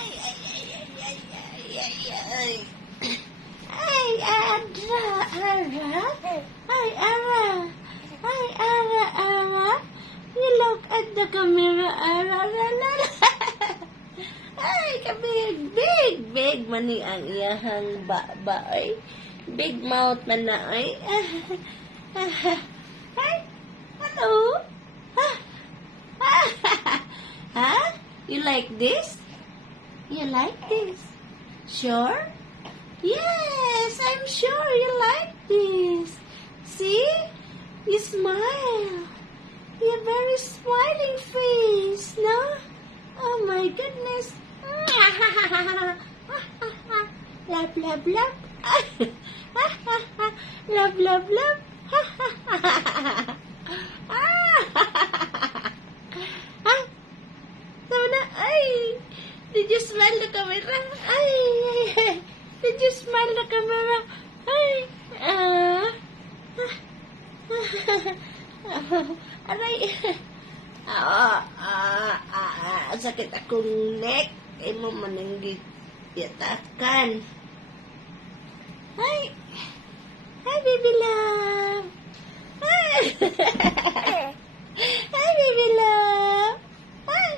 Ay, ay, ay, ay, ay, ay, ay, ay. Ay, Ara, Ara. Ay, Ara. Ay, Ara, Ara. You look at the camera, Ara, Ara, Ara. Ay, big mani ang iyahang ba, ay. Big mouth man na, ay. Ay, ano? Ha? You like this? You like this? Sure? Yes, I'm sure you like this. See? You smile. You have very smiling face, no? Oh my goodness. Love, love, love. Love, love, love. Ay, did you smile the camera? Ay, did you smile the camera? Ay, aray. Sakit akong neck. Ay mo mananggit yatakan. Ay, hi baby love. Ay, hi baby love. Ay.